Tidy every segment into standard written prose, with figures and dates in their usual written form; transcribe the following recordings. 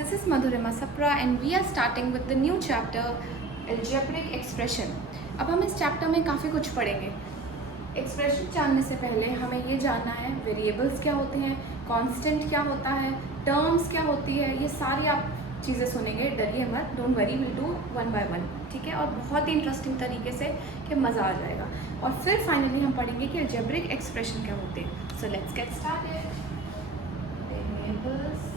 this is Madhurima Sapra and we are starting with the new chapter algebraic expression. अब हम इस chapter में काफ़ी कुछ पढ़ेंगे. एक्सप्रेशन जानने से पहले हमें ये जानना है वेरिएबल्स क्या होते हैं, कांस्टेंट क्या होता है, टर्म्स क्या होती है. ये सारी आप चीज़ें सुनेंगे, डरिए मत, don't worry, will do one by one, ठीक है. और बहुत ही इंटरेस्टिंग तरीके से कि मज़ा आ जाएगा. और फिर फाइनली हम पढ़ेंगे कि अलजेब्रिक एक्सप्रेशन क्या होते हैं. So let's get started. Variables,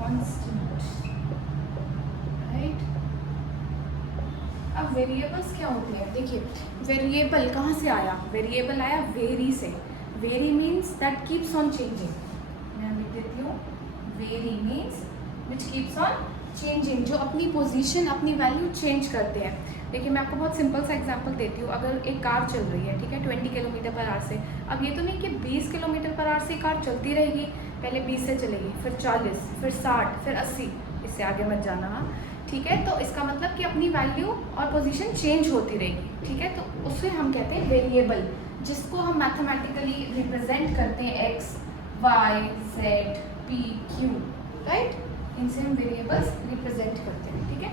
constant, right. अब वेरिएबल्स क्या होते हैं. देखिए, वेरिएबल कहाँ से आया. वेरिएबल आया वेरी से. Very means that keeps on changing. मैं लिख देती हूँ, very means which keeps on changing, जो अपनी पोजीशन, अपनी वैल्यू चेंज करते हैं. देखिए, मैं आपको बहुत सिंपल सा एग्जांपल देती हूँ. अगर एक कार चल रही है, ठीक है, 20 किलोमीटर पर आवर से. अब ये तो नहीं कि 20 किलोमीटर पर आवर से कार चलती रहेगी. पहले 20 से चलेगी, फिर 40, फिर 60, फिर 80. इससे आगे मत जाना, हाँ, ठीक है. तो इसका मतलब कि अपनी वैल्यू और पोजीशन चेंज होती रहेगी, ठीक है. तो उसे हम कहते हैं वेरिएबल, जिसको हम मैथमेटिकली रिप्रेजेंट करते हैं X, Y, Z, P, Q, right. इनसे हम वेरिएबल्स रिप्रेजेंट करते हैं, ठीक है.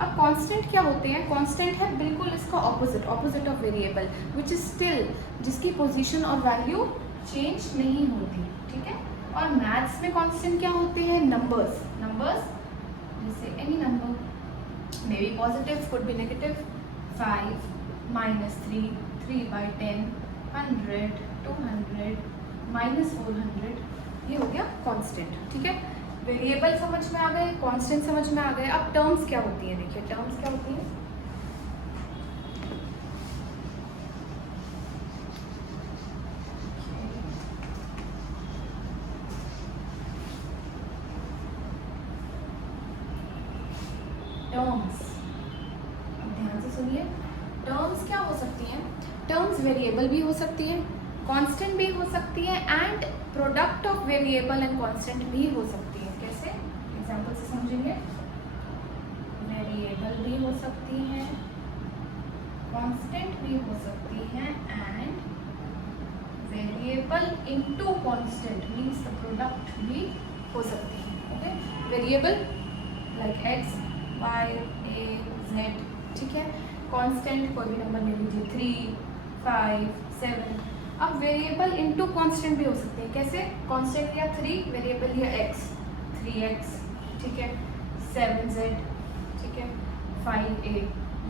अब कांस्टेंट क्या होते हैं. कांस्टेंट है बिल्कुल इसका opposite of variable, which is still, जिसकी पोजीशन और वैल्यू चेंज नहीं होती, ठीक है. और मैथ्स में कांस्टेंट क्या होते हैं. नंबर्स जैसे any number may be positive, could be negative. 5, -3, 3/10, 100, 200, -400, ये हो गया कांस्टेंट, ठीक है. वेरिएबल समझ में आ गए, कांस्टेंट समझ में आ गए. अब टर्म्स क्या होती हैं. देखिए, टर्म्स क्या होती हैं. टर्म्स, अब ध्यान से सुनिए. टर्म्स क्या हो सकती हैं. टर्म्स वेरिएबल भी हो सकती है, कांस्टेंट भी हो सकती है, and product of variable and constant भी हो सकती है. कैसे, एग्जांपल से समझेंगे. वेरिएबल भी हो सकती हैं, कांस्टेंट भी हो सकती हैं, and variable into constant means the product भी हो सकती है. Okay, variable like x, y, a, z, ठीक है. कांस्टेंट कोई भी नंबर ले लीजिए, 3, 5, 7. अब वेरिएबल इनटू कांस्टेंट भी हो सकते हैं. कैसे, कांस्टेंट लिया 3, वेरिएबल लिया x, 3x, ठीक है, 7z, ठीक है, 5a,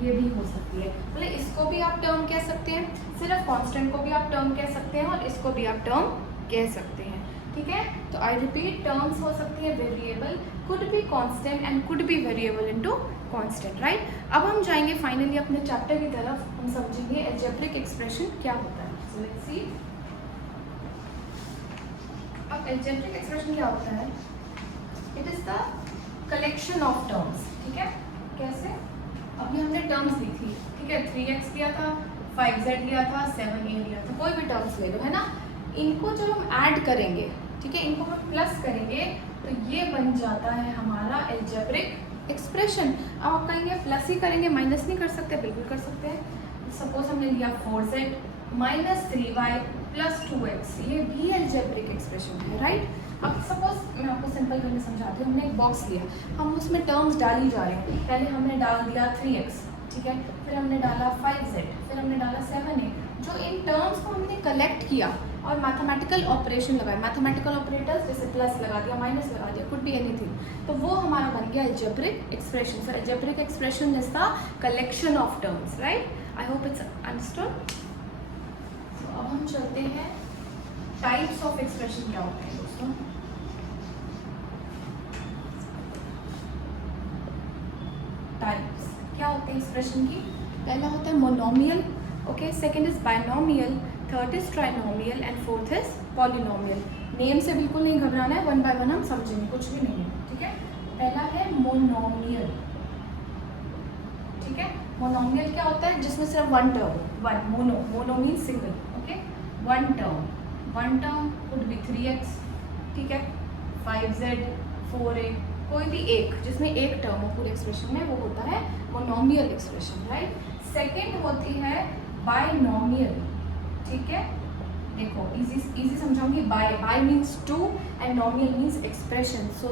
ये भी हो सकती है. मतलब इसको भी आप टर्म कह सकते हैं, सिर्फ कांस्टेंट को भी आप टर्म कह सकते हैं, और इसको भी आप टर्म कह सकते हैं, ठीक है. तो आई रिपीट, टर्म्स हो सकती है variable, could be constant and could be variable into constant, right. अब हम जाएंगे फाइनली अपने चैप्टर की तरफ. हम समझेंगे अलजेब्रिक एक्सप्रेशन क्या होता है. So let's see. अब अलजेब्रिक एक्सप्रेशन क्या होता है. It is the collection of terms, ठीक है. कैसे, अभी हमने टर्म्स ली थी, ठीक है. 3x लिया था, 5z लिया था, 7a लिया था, कोई भी टर्म्स ले लो, है ना. इनको जब हम ऐड करेंगे, ठीक है, इनको हम प्लस करेंगे, तो ये बन जाता है हमारा अलजेब्रिक एक्सप्रेशन. अब आप कहेंगे प्लस ही करेंगे, माइनस नहीं कर सकते. बिल्कुल कर सकते हैं. सपोज हमने लिया 4z -3y + 2x, ये भी अलजेब्रिक एक्सप्रेशन है, राइट. अब सपोज मैं आपको सिंपल करके समझाती हूँ. हमने एक बॉक्स लिया, हम उसमें टर्म्स डाल ही जा रहे हैं. पहले हमने डाल दिया 3x, ठीक है, फिर हमने डाला 5z, फिर हमने डाला 7a. जो इन टर्म्स को हमने कलेक्ट किया और मैथमेटिकल ऑपरेशन लगाया, मैथमेटिकल ऑपरेटर्स जैसे प्लस लगा दिया, माइनस लगा दिया, कुड बी एनीथिंग, तो वो हमारा बन गया algebraic expression. So algebraic expression is the collection of terms, right. I hope it's understood. तो अब हम चलते हैं टाइप्स ऑफ एक्सप्रेशन क्या होते हैं दोस्तों. टाइप्स क्या होते हैं एक्सप्रेशन की. पहला होता है monomial, okay, second is binomial, third is trinomial and fourth is polynomial. Name से बिल्कुल नहीं घबराना है, वन बाय वन हम समझेंगे, कुछ भी नहीं है, ठीक है. पहला है मोनोमियल, ठीक है. मोनोमियल क्या होता है, जिसमें सिर्फ one term, one, mono means single, okay. One term could be 3x, ठीक है, 5z, 4a, कोई भी एक जिसमें एक टर्म हो पूरे एक्सप्रेशन में, वो होता है मोनोमियल एक्सप्रेशन, राइट. सेकंड होती है बायनोमियल, ठीक है. देखो इजी समझाऊंगी. Bi means two and nominal means expression. So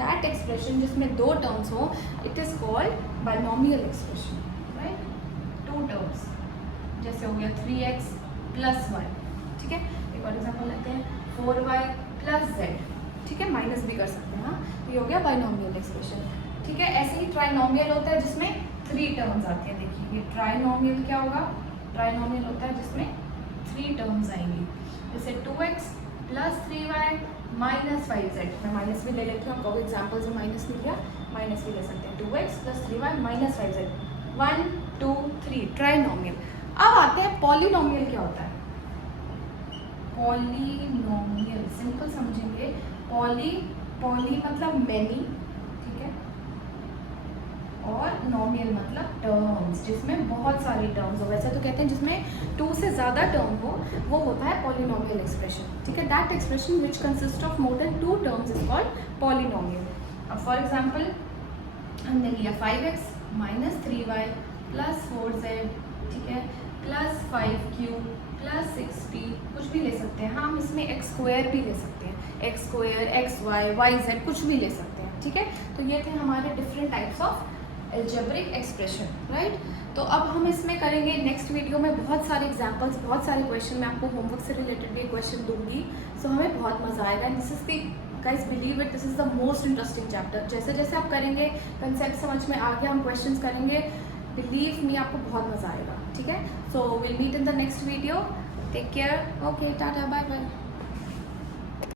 that expression जिसमें दो टर्म्स हो, it is called binomial expression, right. Two terms, जैसे हो गया 3x प्लस 1. ठीक है, एक और एग्जाम्पल लेते हैं 4y प्लस z. ठीक है, माइनस भी कर सकते हैं. हाँ, तो ये हो गया बायनॉमियल एक्सप्रेशन. ठीक है, ऐसे ही ट्राइनॉमियल होता है जिसमें 3 टर्म्स आती हैं. देखिए ये ट्राइनॉमियल क्या होगा, ट्राइनॉमियल होता है जिसमें 3 टर्म्स आएंगी. जैसे 2x plus 3y minus 5z. मैं माइनस भी ले लेती हूँ, आपको एग्जाम्पल से माइनस मिल गया, माइनस भी ले सकते हैं. 2x plus 3y minus 5z. 1 2 3 trinomial. अब आते हैं पॉलिनॉमियल. क्या होता है पॉलिनॉमियल? सिंपल समझेंगे. पॉली मतलब मैनी, ठीक है, और नॉमियल मतलब टर्म्स, जिसमें बहुत सारी टर्म्स हो. वैसे तो कहते हैं जिसमें 2 से ज़्यादा टर्म हो वो होता है पॉलिनॉमियल एक्सप्रेशन. ठीक है, that expression which consist of more than 2 terms is called polynomial. अब फॉर एग्जांपल हमने लिया 5x minus 3y plus 4z. ठीक है, प्लस 5q प्लस 6p. कुछ भी ले सकते हैं. हाँ, हम इसमें एक्स स्क्वायर भी ले सकते हैं. X square, X Y, Y Z, कुछ भी ले सकते हैं. ठीक है, तो ये थे हमारे different types of algebraic expression, right. तो अब हम इसमें करेंगे नेक्स्ट वीडियो में बहुत सारे एग्जांपल्स, बहुत सारे क्वेश्चन. मैं आपको होमवर्क से रिलेटेड भी क्वेश्चन दूंगी. सो हमें बहुत मज़ा आएगा. This is the guys, believe it, this is the most interesting chapter. जैसे जैसे आप करेंगे, कंसेप्ट समझ में आ गया, हम क्वेश्चन करेंगे, बिलीव मी आपको बहुत मज़ा आएगा. ठीक है, so will meet in the next video. Take care. Okay, tata, bye bye.